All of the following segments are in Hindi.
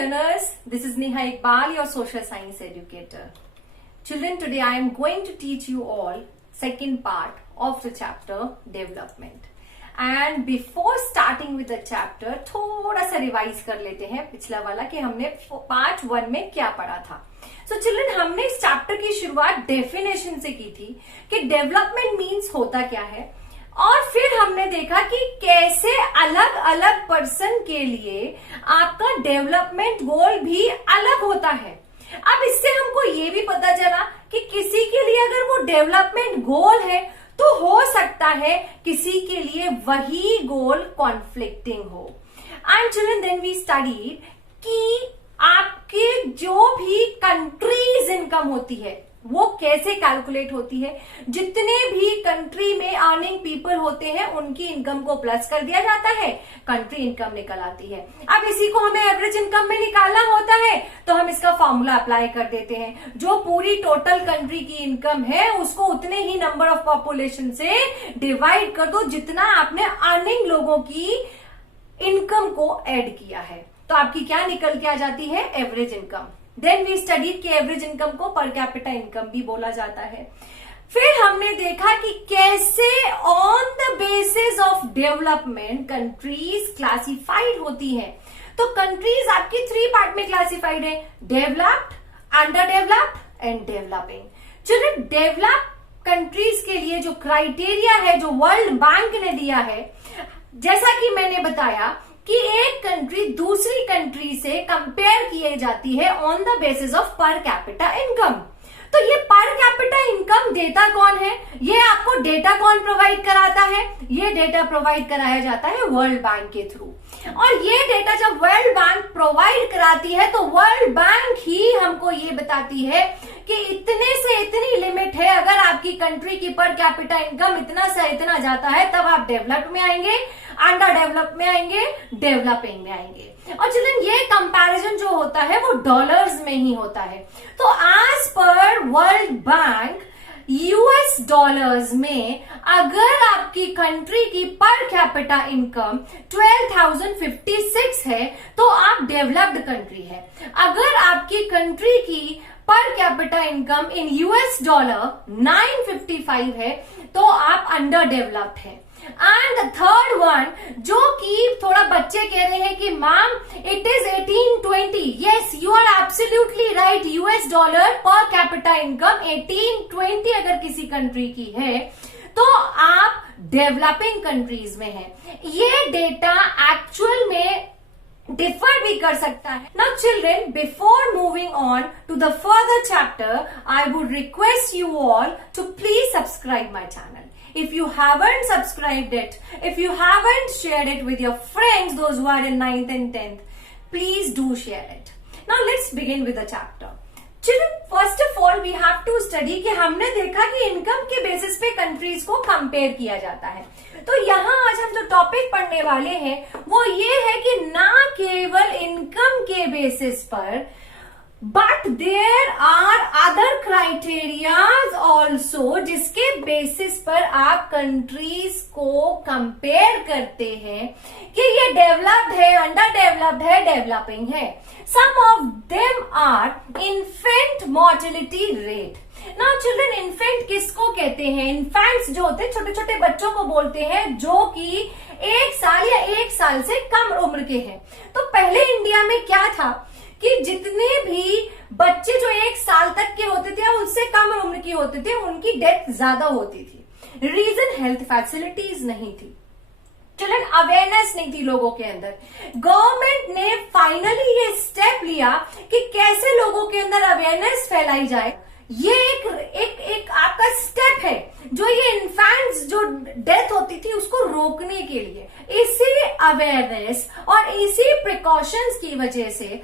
learners, this is Neha Iqbal, your social science educator. Children, today I am going to teach you all second part of the chapter development. And before starting with the chapter, थोड़ा सा रिवाइज कर लेते हैं पिछला वाला कि हमने पार्ट 1 में क्या पढ़ा था. So children, हमने इस चैप्टर की शुरुआत डेफिनेशन से की थी कि डेवलपमेंट मीन्स होता क्या है, और फिर हमने देखा कि कैसे अलग अलग पर्सन के लिए आपका डेवलपमेंट गोल भी अलग होता है. अब इससे हमको ये भी पता चला कि किसी के लिए अगर वो डेवलपमेंट गोल है तो हो सकता है किसी के लिए वही गोल कॉन्फ्लिक्टिंग हो. And children, then we studied कि आपके जो भी कंट्रीज इनकम होती है वो कैसे कैलकुलेट होती है. जितने भी कंट्री में अर्निंग पीपल होते हैं उनकी इनकम को प्लस कर दिया जाता है, कंट्री इनकम निकल आती है. अब इसी को हमें एवरेज इनकम में निकालना होता है तो हम इसका फॉर्मूला अप्लाई कर देते हैं. जो पूरी टोटल कंट्री की इनकम है उसको उतने ही नंबर ऑफ पॉपुलेशन से डिवाइड कर दो जितना आपने अर्निंग लोगों की इनकम को ऐड किया है, तो आपकी क्या निकल के आ जाती है, average income. Then we studied कि एवरेज इनकम को पर कैपिटा इनकम भी बोला जाता है. फिर हमने देखा कि कैसे on the basis of development countries classified होती हैं. तो कंट्रीज आपकी 3 पार्ट में क्लासिफाइड है, developed, under developed and developing. Children, developed countries के लिए जो क्राइटेरिया है जो वर्ल्ड बैंक ने दिया है, जैसा कि मैंने बताया कि एक कंट्री दूसरी कंट्री से कंपेयर की जाती है ऑन द बेसिस ऑफ पर कैपिटा इनकम. तो ये पर कैपिटा इनकम देता कौन है, ये आपको डेटा कौन प्रोवाइड कराता है, ये डेटा प्रोवाइड कराया जाता है वर्ल्ड बैंक के थ्रू. और ये डेटा जब वर्ल्ड बैंक प्रोवाइड कराती है तो वर्ल्ड बैंक ही हमको ये बताती है कि इतने से इतनी लिमिट है, अगर आपकी कंट्री की पर कैपिटा इनकम इतना से इतना जाता है तब आप डेवलप्ड में आएंगे, अंडर डेवलप में आएंगे, डेवलपिंग में आएंगे. और चिल्ड्रन, ये कंपैरिजन जो होता है वो डॉलर्स में ही होता है. तो as per world bank US dollars में अगर आपकी कंट्री की पर कैपिटा इनकम 12,056 है तो आप डेवलप्ड कंट्री है. अगर आपकी कंट्री की per capita income in US dollar 955 है तो आप अंडर डेवलप्ड है. एंड थर्ड वन, जो कि थोड़ा बच्चे कह रहे हैं कि ma'am it is 1820. Yes, you are absolutely right. US dollar per capita income 1820 अगर किसी कंट्री की है तो आप डेवलपिंग कंट्रीज में है. ये डेटा एक्चुअल में डिफर भी कर सकता है. Now children, before moving on to the further chapter, I would request you all to please subscribe my channel. If you haven't subscribed it, if you haven't shared it with your friends, those who are in 9th and 10th, please do share it. Now let's begin with the chapter. Children, first of all we have to study कि हमने देखा कि इनकम के बेसिस पे कंट्रीज को कंपेयर किया जाता है. तो यहाँ आज हम जो टॉपिक पढ़ने वाले हैं वो ये है कि ना केवल इनकम के बेसिस पर but there are other criterias also जिसके बेसिस पर आप कंट्रीज को कंपेयर करते हैं कि ये डेवलप्ड है, अंडर डेवलप्ड है, डेवलपिंग है. Some of them are infant mortality rate. Now children, infant किसको कहते हैं? इन्फेंट्स जो होते हैं छोटे छोटे बच्चों को बोलते हैं जो कि 1 साल या 1 साल से कम उम्र के हैं. तो पहले इंडिया में क्या था कि जितने भी बच्चे जो 1 साल तक के होते थे या उससे कम उम्र के होते थे उनकी डेथ ज्यादा होती थी. रीजन, हेल्थ फैसिलिटीज नहीं थी, चिल्ड्रन, अवेयरनेस नहीं थी लोगों के अंदर. गवर्नमेंट ने फाइनली ये स्टेप लिया कि कैसे लोगों के अंदर अवेयरनेस फैलाई जाए. ये एक आपका स्टेप है जो ये इन्फेंट्स जो डेथ होती थी उसको रोकने के लिए. इसी अवेयरनेस और इसी प्रिकॉशंस की वजह से,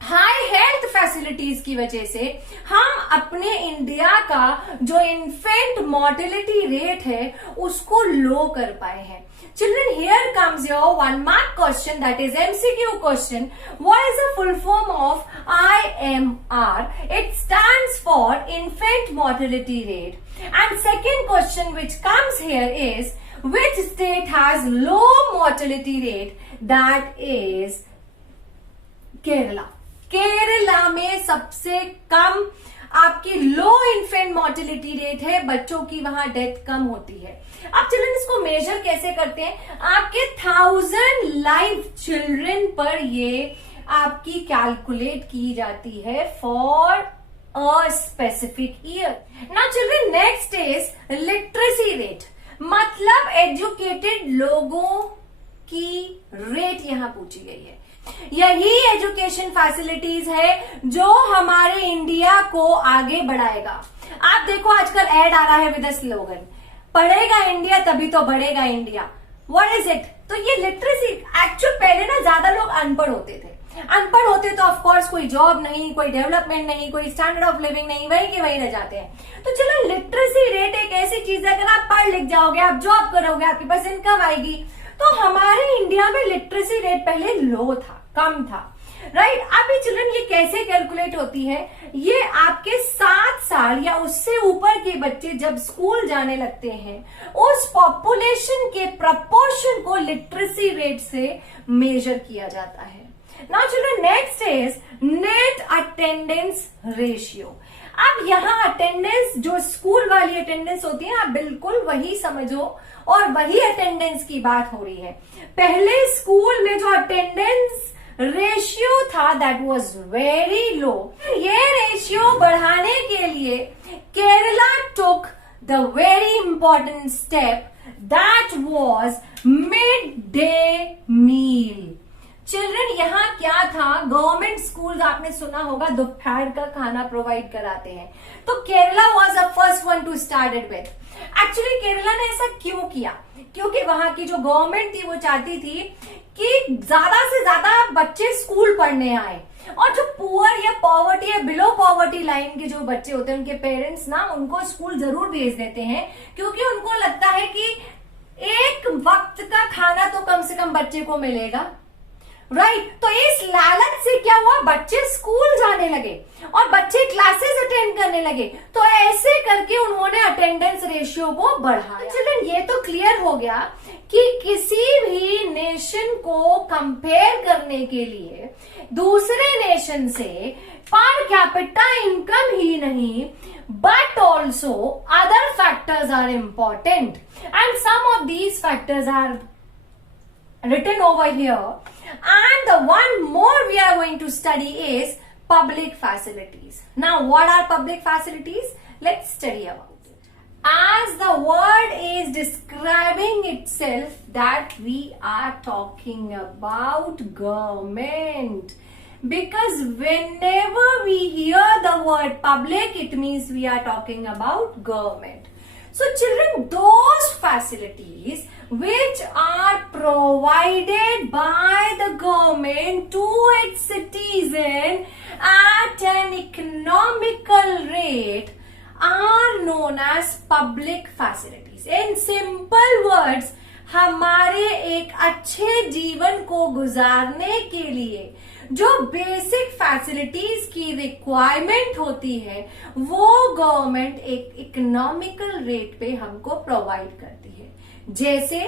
हाई हेल्थ फैसिलिटीज की वजह से हम अपने इंडिया का जो इन्फेंट मोर्टेलिटी रेट है उसको लो कर पाए हैं. Children, here comes your 1 mark question, that is MCQ question. What is the full form of IMR? It stands for infant mortality rate. And second question which comes here is, which state has low mortality rate? That is Kerala में सबसे कम आपकी लो इन्फेंट मोर्टेलिटी रेट है, बच्चों की वहां डेथ कम होती है। अब चिल्ड्रन इसको मेजर कैसे करते हैं? आपके 1000 लाइव चिल्ड्रन पर ये आपकी कैलकुलेट की जाती है for a specific year. Now children next is literacy rate, मतलब एजुकेटेड लोगों की रेट यहां पूछी गई है। यही एजुकेशन फैसिलिटीज है जो हमारे इंडिया को आगे बढ़ाएगा। आप देखो आजकल ऐड आ रहा है विद द स्लोगन, पढ़ेगा इंडिया तभी तो बढ़ेगा इंडिया। What is it? तो ये लिटरेसी, एक्चुअल पहले ना ज्यादा लोग अनपढ़ होते थे, अनपढ़ होते तो ऑफ कोर्स कोई जॉब नहीं, कोई डेवलपमेंट नहीं, कोई स्टैंडर्ड ऑफ लिविंग नहीं, वही के वही रह जाते हैं। तो चलो लिटरेसी रेट एक ऐसी चीज है, अगर आप पढ़ लिख जाओगे, आप जॉब करोगे, आपके पास इनकम आएगी। तो हमारे इंडिया में लिटरेसी रेट पहले लो था, कम था, राइट। अभी चिल्ड्रन ये कैसे कैलकुलेट होती है? ये आपके 7 साल या उससे ऊपर के बच्चे जब स्कूल जाने लगते हैं, उस पॉपुलेशन के प्रपोर्शन को लिटरेसी रेट से मेजर किया जाता है। Now children next is net attendance ratio. अब यहां अटेंडेंस, जो स्कूल वाली अटेंडेंस होती है, आप बिल्कुल वही समझो और वही अटेंडेंस की बात हो रही है। पहले स्कूल में जो अटेंडेंस रेशियो था दैट वाज वेरी लो, ये रेशियो बढ़ाने के लिए Kerala took the very important step that was mid day meal. Children यहाँ क्या था? गवर्नमेंट स्कूल आपने सुना होगा दोपहर का खाना प्रोवाइड कराते हैं, तो Kerala was the first one two start it with. Actually Kerala ने ऐसा क्यों किया? क्योंकि वहां की जो गवर्नमेंट थी वो चाहती थी कि ज्यादा से ज्यादा बच्चे स्कूल पढ़ने आए, और जो पुअर या पॉवर्टी या बिलो पॉवर्टी लाइन के जो बच्चे होते हैं, उनके पेरेंट्स ना उनको स्कूल जरूर भेज देते हैं, क्योंकि उनको लगता है कि एक वक्त का खाना तो कम से कम बच्चे को मिलेगा, राइट। तो इस लालच से क्या हुआ? बच्चे स्कूल जाने लगे और बच्चे क्लासेस अटेंड करने लगे, तो ऐसे करके उन्होंने अटेंडेंस रेशियो को बढ़ाया। चिल्ड्रन ये तो क्लियर हो गया कि किसी भी नेशन को कंपेयर करने के लिए दूसरे नेशन से पर कैपिटा इनकम ही नहीं, but also other factors are important, and some of these factors are written over here, and the one more we are going to study is public facilities. Now what are public facilities? Let's study about it. As the word is describing itself that we are talking about government, because whenever we hear the word public, it means we are talking about government. So children, those facilities which are provided by the government to its citizen at an economical rate are known as public facilities. In simple words, हमारे एक अच्छे जीवन को गुजारने के लिए जो बेसिक फैसिलिटीज की रिक्वायरमेंट होती है, वो गवर्नमेंट एक इकोनॉमिकल रेट पे हमको प्रोवाइड करती है, जैसे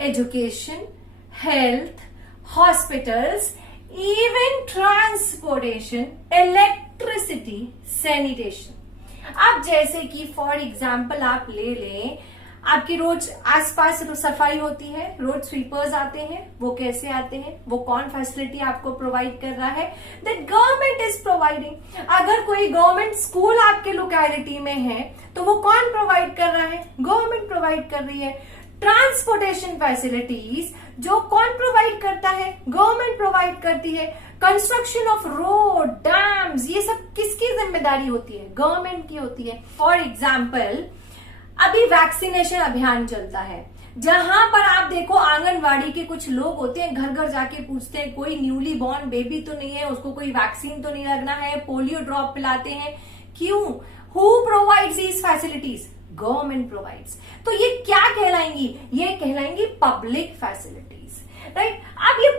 education, health, hospitals, even transportation, electricity, sanitation. अब जैसे कि फॉर एग्जाम्पल आप ले लें, आपकी रोज आसपास सफाई होती है, रोड स्वीपर्स आते हैं, वो कैसे आते हैं? वो कौन फैसिलिटी आपको प्रोवाइड कर रहा है? That government is providing. अगर कोई गवर्नमेंट स्कूल आपके लोकेलिटी में है तो वो कौन प्रोवाइड कर रहा है? गवर्नमेंट प्रोवाइड कर रही है। ट्रांसपोर्टेशन फैसिलिटीज जो कौन प्रोवाइड करता है? गवर्नमेंट प्रोवाइड करती है। कंस्ट्रक्शन ऑफ रोड, डैम्स, ये सब किसकी जिम्मेदारी होती है? गवर्नमेंट की होती है। फॉर एग्जाम्पल अभी वैक्सीनेशन अभियान चलता है, जहां पर आप देखो आंगनवाड़ी के कुछ लोग होते हैं, घर घर जाके पूछते हैं कोई न्यूली बॉर्न बेबी तो नहीं है, उसको कोई वैक्सीन तो नहीं लगना है, पोलियो ड्रॉप पिलाते हैं। क्यों? Who provides these facilities? Government provides. तो ये क्या कहलाएंगी? ये कहलाएंगी पब्लिक फैसिलिटीज, राइट। अब ये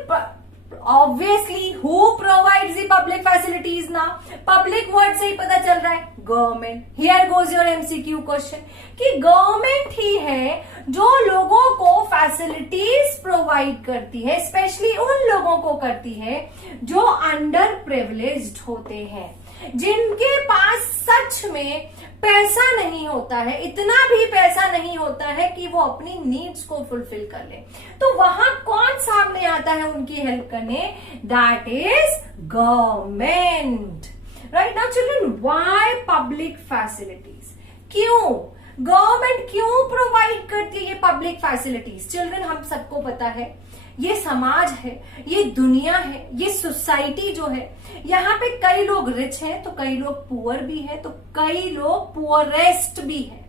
obviously who provides the public facilities ना? पब्लिक वर्ड से ही पता चल रहा है, government. Here goes your MCQ question कि गवर्नमेंट ही है जो लोगों को फैसिलिटीज प्रोवाइड करती है, स्पेशली उन लोगों को करती है जो अंडर प्रिविलेज्ड होते हैं, जिनके पास सच में पैसा नहीं होता है, इतना भी पैसा नहीं होता है कि वो अपनी नीड्स को फुलफिल कर ले। तो वहां कौन सामने आता है उनकी हेल्प करने? That is government. Right now children, why public facilities? क्यों गवर्नमेंट क्यों प्रोवाइड करती है ये पब्लिक फैसिलिटीज? चिल्ड्रन, हम सबको पता है ये समाज है, ये दुनिया है, ये सोसाइटी जो है, यहाँ पे कई लोग रिच हैं तो कई लोग पुअर भी हैं, तो कई लोग पुअरेस्ट भी हैं।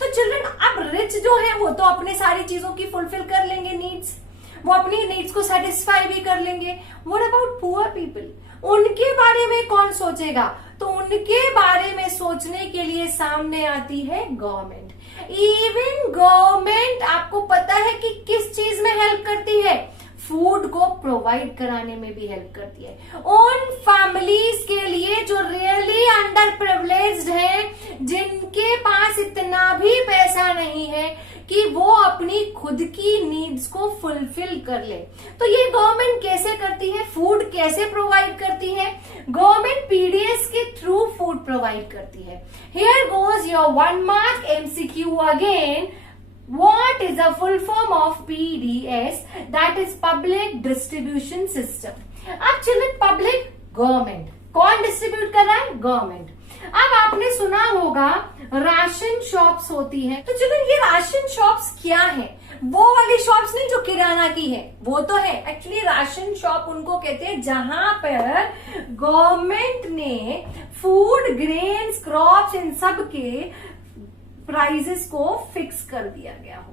तो चिल्ड्रन, अब रिच जो है वो तो अपने सारी चीजों की फुलफिल कर लेंगे नीड्स, वो अपनी नीड्स को सेटिस्फाई भी कर लेंगे। What about poor people? उनके बारे में कौन सोचेगा? तो उनके बारे में सोचने के लिए सामने आती है गवर्नमेंट। इवन गवर्नमेंट आपको पता है कि किस चीज में हेल्प करती है? फूड को प्रोवाइड कराने में भी हेल्प करती है उन फैमिलीज के लिए जो रियली अंडर प्रिविलेज्ड हैं, जिनके पास इतना भी पैसा नहीं है कि वो अपनी खुद की नीड्स को फुलफिल कर ले। तो ये गवर्नमेंट कैसे करती है? फूड कैसे प्रोवाइड करती है? गवर्नमेंट पीडीएस के थ्रू फूड प्रोवाइड करती है। Here goes your 1 mark MCQ again. What is the full form of PDS? That is Public Distribution System. अब चिल्ड्रन, पब्लिक गवर्नमेंट, कौन डिस्ट्रीब्यूट कर रहा है? गवर्नमेंट। अब आपने सुना होगा राशन शॉप्स होती हैं, तो चिल्ड्रन ये राशन शॉप्स क्या है? वो वाली शॉप्स नहीं जो किराना की है, वो तो है। एक्चुअली राशन शॉप उनको कहते हैं जहां पर गवर्नमेंट ने फूड, ग्रेन्स, क्रॉप्स, इन सब के प्राइजेस को फिक्स कर दिया गया हो।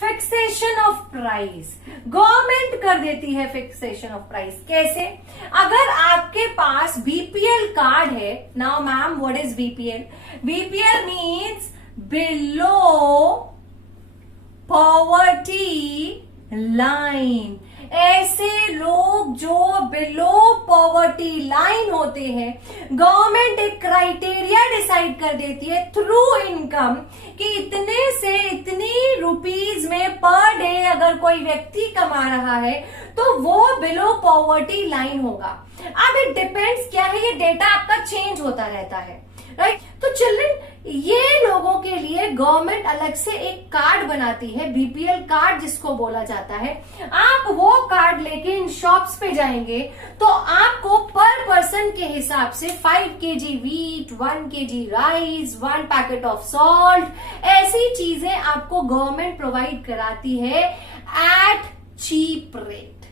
फिक्सेशन ऑफ प्राइस, गवर्नमेंट कर देती है फिक्सेशन ऑफ प्राइस। कैसे? अगर आपके पास बीपीएल कार्ड है, now ma'am what is BPL? BPL means below poverty line. ऐसे लोग जो बिलो पॉवर्टी लाइन होते हैं, गवर्नमेंट एक क्राइटेरिया डिसाइड कर देती है थ्रू इनकम कि इतने से इतनी रुपीज में पर डे अगर कोई व्यक्ति कमा रहा है तो वो बिलो पॉवर्टी लाइन होगा। अब इट डिपेंड्स क्या है, ये डेटा आपका चेंज होता रहता है, राइट? तो चिल्ड्रन, ये लोगों के लिए गवर्नमेंट अलग से एक कार्ड बनाती है, बीपीएल कार्ड जिसको बोला जाता है। आप वो कार्ड लेके इन शॉप्स पे जाएंगे तो आपको पर पर्सन के हिसाब से 5 kg wheat, 1 kg rice, 1 packet of salt, ऐसी चीजें आपको गवर्नमेंट प्रोवाइड कराती है एट चीप रेट।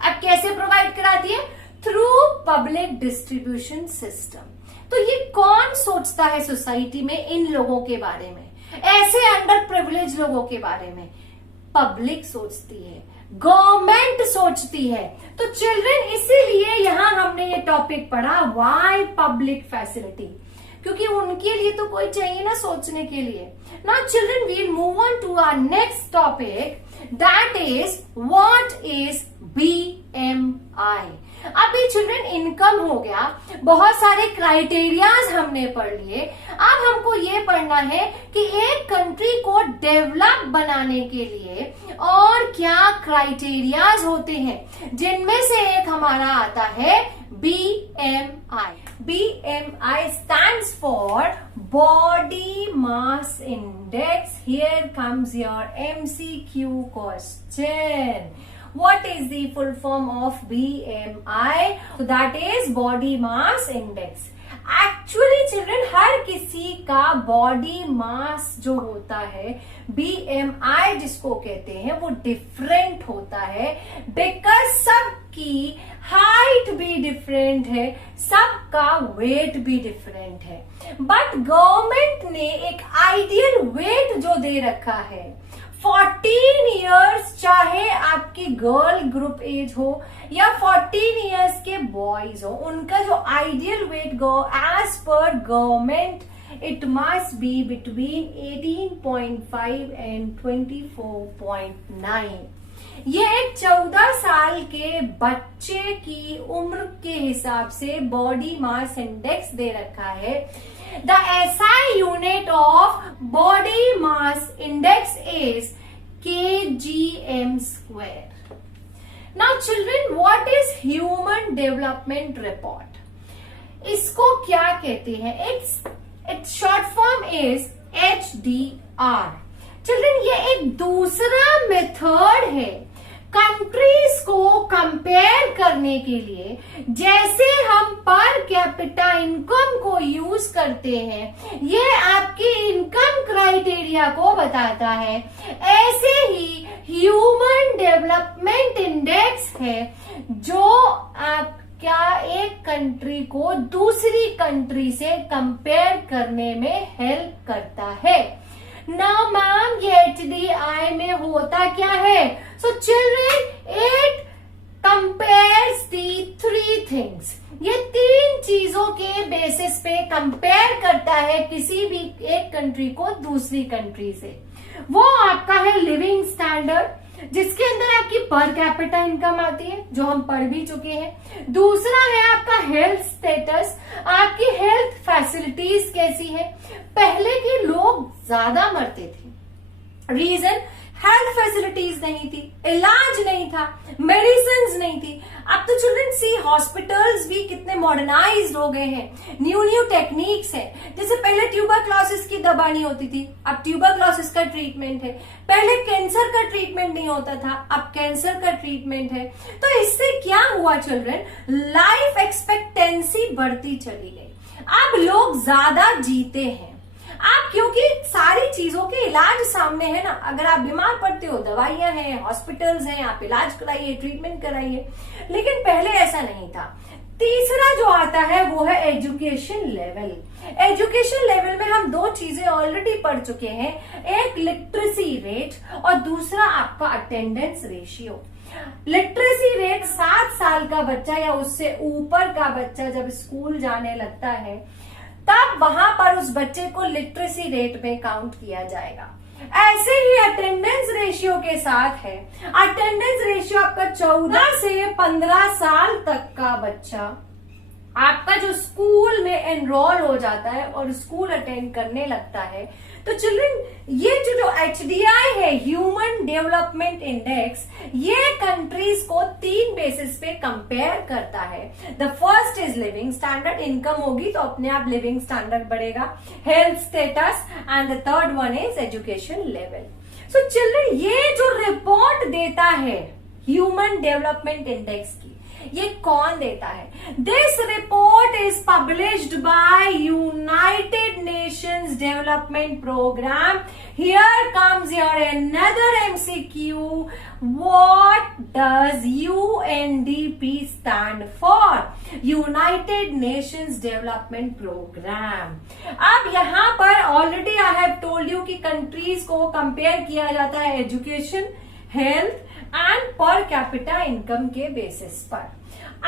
अब कैसे प्रोवाइड कराती है? Through public distribution system. तो ये कौन सोचता है सोसाइटी में इन लोगों के बारे में, ऐसे अंडर प्रिविलेज लोगों के बारे में? पब्लिक सोचती है, गवर्नमेंट सोचती है। तो चिल्ड्रन, इसीलिए यहां हमने ये टॉपिक पढ़ा, व्हाई पब्लिक फैसिलिटी, क्योंकि उनके लिए तो कोई चाहिए ना सोचने के लिए। Now children, we will move on to our next topic, that is what is BMI। अभी चिल्ड्रन इनकम हो गया, बहुत सारे क्राइटेरियाज हमने पढ़ लिए। अब हमको ये पढ़ना है कि एक कंट्री को डेवलप बनाने के लिए और क्या क्राइटेरियाज होते हैं, जिनमें से एक हमारा आता है BMI। BMI stands for Body Mass Index. Here comes your MCQ question. What is the full form of BMI? So that is Body Mass Index. Actually children, हर किसी का बॉडी मास जो होता है, BMI जिसको कहते हैं, वो डिफरेंट होता है, बिकॉज सबकी हाइट भी डिफरेंट है, सबका वेट भी डिफरेंट है। बट गवर्नमेंट ने एक आइडियल वेट जो दे रखा है, 14 इयर्स, चाहे आपकी गर्ल ग्रुप एज हो या 14 इयर्स के बॉयज हो, उनका जो ideal weight as per government it must be between 18.5 and 24.9। ये एक 14 साल के बच्चे की उम्र के हिसाब से बॉडी मास इंडेक्स दे रखा है। The SI unit of body mass index is kgm square. Now children, what is Human Development Report? इसको क्या कहते हैं? Its short form is HDR. Children, ये एक दूसरा मेथड है कंट्रीज को कंपेयर करने के लिए। जैसे हम पर कैपिटा इनकम को यूज करते हैं, ये आपके इनकम क्राइटेरिया को बताता है, ऐसे ही ह्यूमन डेवलपमेंट इंडेक्स है जो आप क्या एक कंट्री को दूसरी कंट्री से कंपेयर करने में हेल्प करता है। नाउ मैम, ये HDI में होता क्या है? So children, it compares the 3 things. ये 3 चीजों के बेसिस पे कंपेयर करता है किसी भी एक कंट्री को दूसरी कंट्री से। वो आपका है लिविंग स्टैंडर्ड, जिसके अंदर आपकी पर कैपिटा इनकम आती है, जो हम पढ़ भी चुके हैं। दूसरा है आपका हेल्थ स्टेटस, आपकी हेल्थ फैसिलिटीज कैसी है। पहले के लोग ज्यादा मरते थे, रीजन हेल्थ फैसिलिटीज नहीं थी, इलाज नहीं था, मेडिसिन नहीं थी। अब तो चिल्ड्रन सी हॉस्पिटल्स भी कितने मॉडर्नाइज्ड हो गए हैं, न्यू टेक्निक्स है। जैसे पहले ट्यूबरक्लोसिस की दवा नहीं होती थी, अब ट्यूबरक्लोसिस का ट्रीटमेंट है। पहले कैंसर का ट्रीटमेंट नहीं होता था, अब कैंसर का ट्रीटमेंट है। तो इससे क्या हुआ चिल्ड्रन? लाइफ एक्सपेक्टेंसी बढ़ती चली गई, अब लोग ज्यादा जीते हैं। आप क्योंकि सारी चीजों के इलाज सामने है ना, अगर आप बीमार पड़ते हो दवाइयां हैं, हॉस्पिटल्स हैं, आप इलाज कराइए, ट्रीटमेंट कराइए। लेकिन पहले ऐसा नहीं था। तीसरा जो आता है वो है एजुकेशन लेवल। एजुकेशन लेवल में हम 2 चीजें ऑलरेडी पढ़ चुके हैं, एक लिटरेसी रेट और दूसरा आपका अटेंडेंस रेशियो। लिटरेसी रेट 7 साल का बच्चा या उससे ऊपर का बच्चा जब स्कूल जाने लगता है, तब वहां पर उस बच्चे को लिटरेसी रेट में काउंट किया जाएगा। ऐसे ही अटेंडेंस रेशियो के साथ है। अटेंडेंस रेशियो आपका 14 से 15 साल तक का बच्चा आपका जो स्कूल में एनरोल हो जाता है और स्कूल अटेंड करने लगता है। तो चिल्ड्रन, ये जो HDI है, ह्यूमन डेवलपमेंट इंडेक्स, ये कंट्रीज को 3 बेसिस पे कंपेयर करता है। The first is living standard, income होगी तो अपने आप लिविंग स्टैंडर्ड बढ़ेगा, health status, and the third one is education level. So children, ये जो रिपोर्ट देता है ह्यूमन डेवलपमेंट इंडेक्स की, ये कौन देता है? This report is published by United Nations Development Programme. Here comes your another MCQ. What does UNDP stand for? United Nations Development Program. अब यहाँ पर already I have told you कि कंट्रीज को कंपेयर किया जाता है education, health and per capita income के basis पर।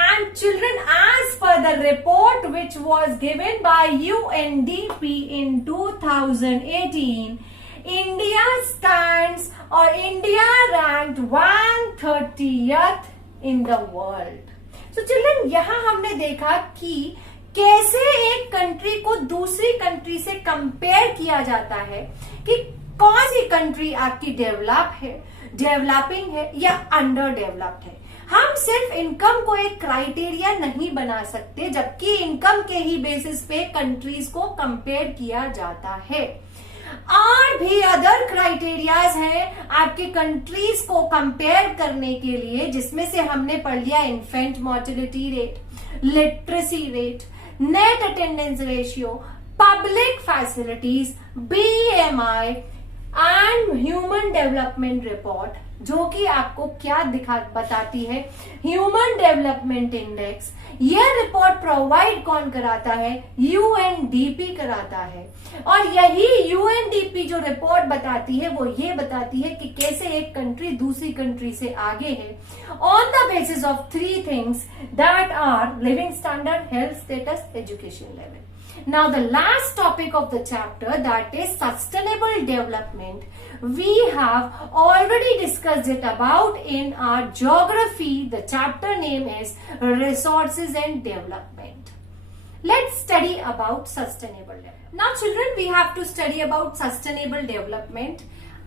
And children, as per the report which was given by UNDP in 2018, India stands or India ranked 130th in the world. So children, यहाँ हमने देखा कि कैसे एक कंट्री को दूसरी कंट्री से कंपेयर किया जाता है कि कौन सी कंट्री आपकी डेवलप है, डेवलपिंग है या अंडर डेवलप्ड है। हम सिर्फ इनकम को एक क्राइटेरिया नहीं बना सकते, जबकि इनकम के ही बेसिस पे कंट्रीज को कंपेयर किया जाता है। और भी अदर क्राइटेरियाज हैं आपके कंट्रीज को कंपेयर करने के लिए, जिसमें से हमने पढ़ लिया infant mortality rate, literacy rate, net attendance ratio, public facilities, BMI and human development report, जो कि आपको क्या बताती है? Human development index. यह रिपोर्ट प्रोवाइड कौन कराता है? UNDP कराता है। और यही UNDP जो रिपोर्ट बताती है वो ये बताती है कि कैसे एक कंट्री दूसरी कंट्री से आगे है, on the basis of 3 things that are living standard, health status, education level. Now the last topic of the chapter, that is sustainable development, we have already discussed it about in our geography. The chapter name is resources and development. Let's study about sustainable development. Now children, we have to study about sustainable development.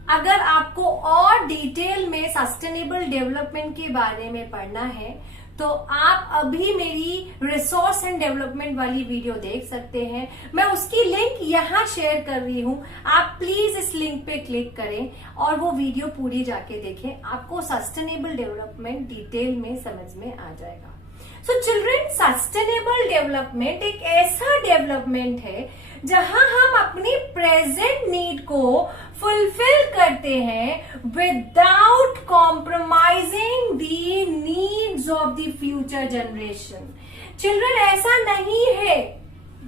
अगर आपको और डिटेल में सस्टेनेबल डेवलपमेंट के बारे में पढ़ना है तो आप अभी मेरी रिसोर्स एंड डेवलपमेंट वाली वीडियो देख सकते हैं। मैं उसकी लिंक यहाँ शेयर कर रही हूँ, आप प्लीज इस लिंक पे क्लिक करें और वो वीडियो पूरी जाके देखें। आपको सस्टेनेबल डेवलपमेंट डिटेल में समझ में आ जाएगा। सो चिल्ड्रन, सस्टेनेबल डेवलपमेंट एक ऐसा डेवलपमेंट है जहां हम अपनी प्रेजेंट नीड को फुलफिल करते हैं without compromising the needs of the future generation. Children, ऐसा नहीं है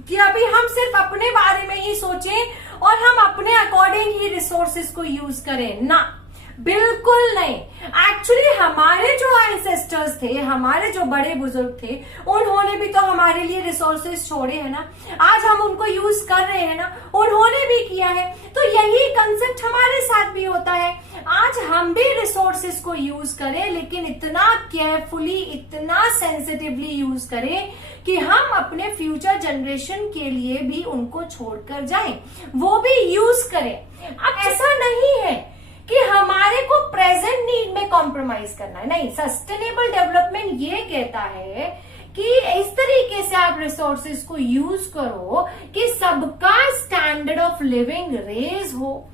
कि अभी हम सिर्फ अपने बारे में ही सोचें और हम अपने अकॉर्डिंग ही रिसोर्सेज को यूज करें, ना, बिल्कुल नहीं। एक्चुअली हमारे जो एंसेस्टर्स थे, हमारे जो बड़े बुजुर्ग थे, उन्होंने भी तो हमारे लिए रिसोर्सेज छोड़े हैं ना, आज हम उनको यूज कर रहे हैं ना, उन्होंने भी किया है। तो यही कंसेप्ट हमारे साथ भी होता है। आज हम भी रिसोर्सेज को यूज करें, लेकिन इतना केयरफुली, इतना सेंसिटिवली यूज करें कि हम अपने फ्यूचर जनरेशन के लिए भी उनको छोड़कर जाएं, वो भी यूज करें। अब ऐसा नहीं है कि हमारे को प्रेजेंट नीड में कॉम्प्रोमाइज करना है, नहीं। सस्टेनेबल डेवलपमेंट ये कहता है कि इस तरीके से आप रिसोर्सेज को यूज करो कि सबका स्टैंडर्ड ऑफ लिविंग रेज हो,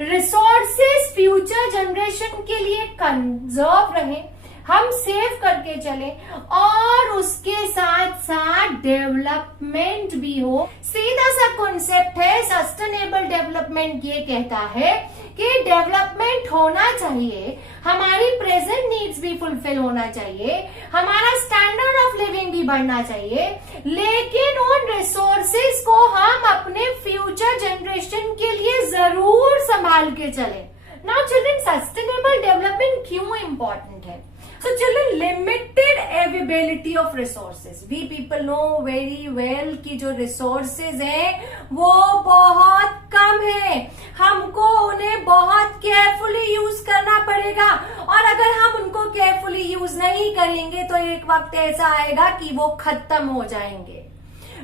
रिसोर्सेज फ्यूचर जनरेशन के लिए कंजर्व रहे, हम सेव करके चले और उसके साथ साथ डेवलपमेंट भी हो। सीधा सा कॉन्सेप्ट है। सस्टेनेबल डेवलपमेंट ये कहता है कि डेवलपमेंट होना चाहिए, हमारी प्रेजेंट नीड्स भी फुलफिल होना चाहिए, हमारा स्टैंडर्ड ऑफ लिविंग भी बढ़ना चाहिए, लेकिन उन रिसोर्सेज को हम अपने फ्यूचर जनरेशन के लिए जरूर संभाल के चलें। नाउ चिल्ड्रन, सस्टेनेबल डेवलपमेंट क्यों इंपॉर्टेंट है? So children, limited availability of resources. We people know very well कि जो resources हैं वो बहुत कम है, हमको उन्हें बहुत केयरफुली यूज करना पड़ेगा, और अगर हम उनको केयरफुली यूज नहीं करेंगे तो एक वक्त ऐसा आएगा कि वो खत्म हो जाएंगे,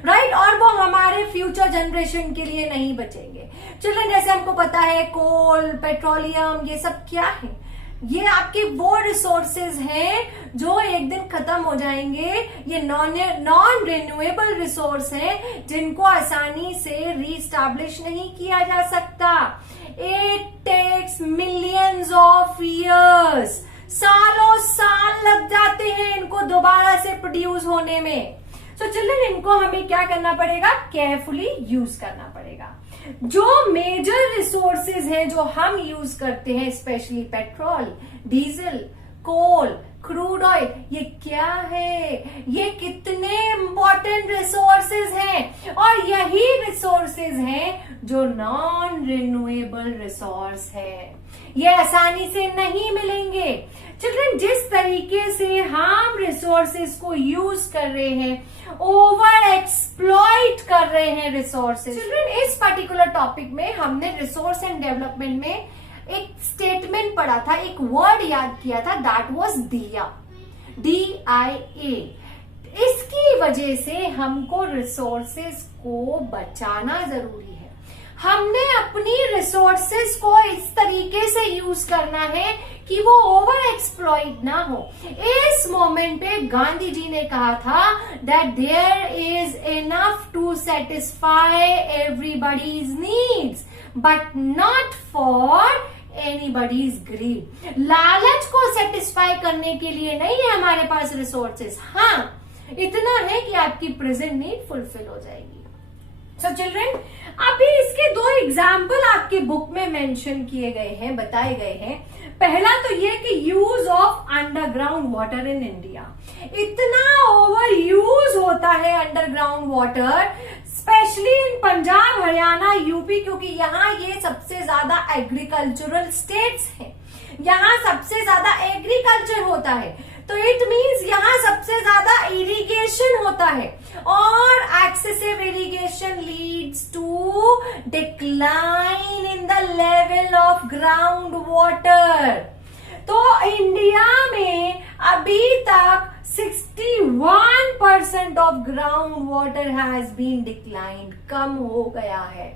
राइट, और वो हमारे फ्यूचर जनरेशन के लिए नहीं बचेंगे। चिल्ड्रन, जैसे हमको पता है कोल, पेट्रोलियम, ये सब क्या है? ये आपके वो रिसोर्सेज हैं जो एक दिन खत्म हो जाएंगे। ये नॉन रिन्यूएबल रिसोर्स हैं जिनको आसानी से रीस्टैब्लिश नहीं किया जा सकता। It takes millions of years, सालों साल लग जाते हैं इनको दोबारा से प्रोड्यूस होने में। सो चिल्ड्रन, इनको हमें क्या करना पड़ेगा? केयरफुली यूज करना पड़ेगा। जो मेजर रिसोर्सेज हैं जो हम यूज करते हैं, स्पेशली पेट्रोल, डीजल, कोल, क्रूड ऑयल, ये क्या है? ये कितने इंपॉर्टेंट रिसोर्सेज हैं, और यही रिसोर्सेज हैं जो नॉन रिन्यूएबल रिसोर्स है। ये आसानी से नहीं मिलेंगे। चिल्ड्रन, जिस तरीके से हम रिसोर्सेज को यूज कर रहे हैं, ओवर एक्सप्लॉइट कर रहे हैं रिसोर्सेज। चिल्ड्रन, इस पर्टिकुलर टॉपिक में हमने रिसोर्स एंड डेवलपमेंट में एक स्टेटमेंट पढ़ा था, एक वर्ड याद किया था, दैट वाज दिया, DIA। इसकी वजह से हमको रिसोर्सेज को बचाना जरूरी है। हमने अपनी रिसोर्सेज को इस तरीके से यूज करना है कि वो ओवर एक्सप्लॉइट ना हो। इस मोमेंट पे गांधी जी ने कहा था that there is enough to satisfy everybody's needs but not for anybody's greed. लालच को सेटिस्फाई करने के लिए नहीं है हमारे पास रिसोर्सेज, हाँ, इतना है कि आपकी प्रेजेंट नीड फुलफिल हो जाएगी। सो चिल्ड्रन, अभी इसके दो एग्जाम्पल आपके बुक में मेंशन किए गए हैं, बताए गए हैं। पहला तो ये कि use of underground water in India. इतना ओवर यूज होता है underground water, specially in Punjab, Haryana, UP, क्योंकि यहाँ ये सबसे ज्यादा एग्रीकल्चरल स्टेट्स हैं, यहाँ सबसे ज्यादा एग्रीकल्चर होता है, तो इट मीन्स यहाँ सबसे ज्यादा इरिगेशन होता है, और excessive irrigation leads to decline in the level of ground water. तो इंडिया में अभी तक 61% of ground water has been declined, कम हो गया है।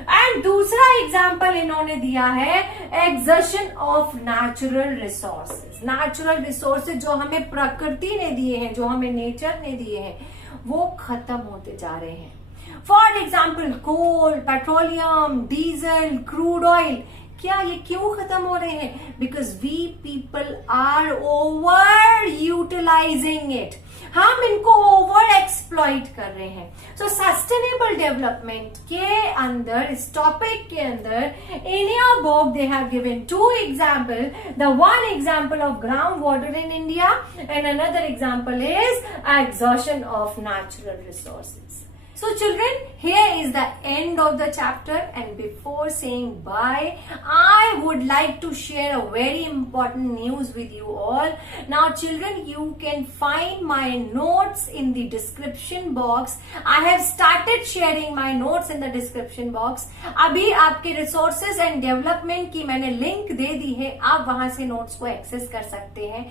एंड दूसरा एग्जाम्पल इन्होंने दिया है exertion of natural resources. Natural resources जो हमें प्रकृति ने दिए हैं, जो हमें नेचर ने दिए हैं, वो खत्म होते जा रहे हैं। For example coal, petroleum, diesel, crude oil, क्या ये क्यों खत्म हो रहे हैं? Because we people are over utilising it, हम इनको ओवर एक्सप्लॉइट कर रहे हैं। सो सस्टेनेबल डेवलपमेंट के अंदर, इस टॉपिक के अंदर, in your book they have given two example. The one example of ground water in India and another example is exhaustion of natural resources. So children, here is the end of the chapter, and before saying bye, I would like to share a very important news with you all. Now children, you can find my notes in the description box. I have started sharing my notes in the description box. अभी आपके resources and development की मैंने link दे दी है, आप वहां से notes को access कर सकते हैं.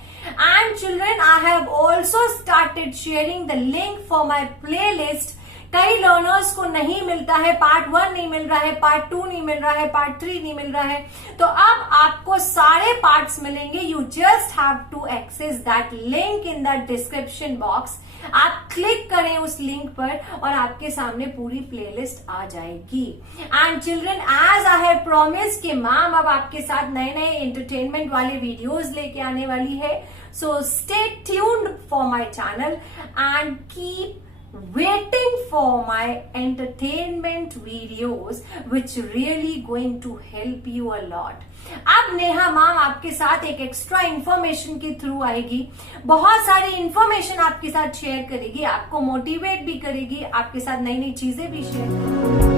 And children, I have also started sharing the link for my playlist. कई लर्नर्स को नहीं मिलता है, पार्ट 1 नहीं मिल रहा है, पार्ट 2 नहीं मिल रहा है, पार्ट 3 नहीं मिल रहा है, तो अब आपको सारे पार्ट्स मिलेंगे. You just have to access that link in the description box. आप क्लिक करें उस लिंक पर और आपके सामने पूरी प्लेलिस्ट आ जाएगी. And children, as I have promise कि मैम अब आपके साथ नए नए एंटरटेनमेंट वाले वीडियोज लेके आने वाली है. So stay tuned for my channel and keep waiting for my entertainment videos which really going to help you a lot. अब नेहा मैम आपके साथ एक एक्स्ट्रा इंफॉर्मेशन के थ्रू आएगी, बहुत सारी इंफॉर्मेशन आपके साथ शेयर करेगी, आपको मोटिवेट भी करेगी, आपके साथ नई नई चीजें भी शेयर करेगी.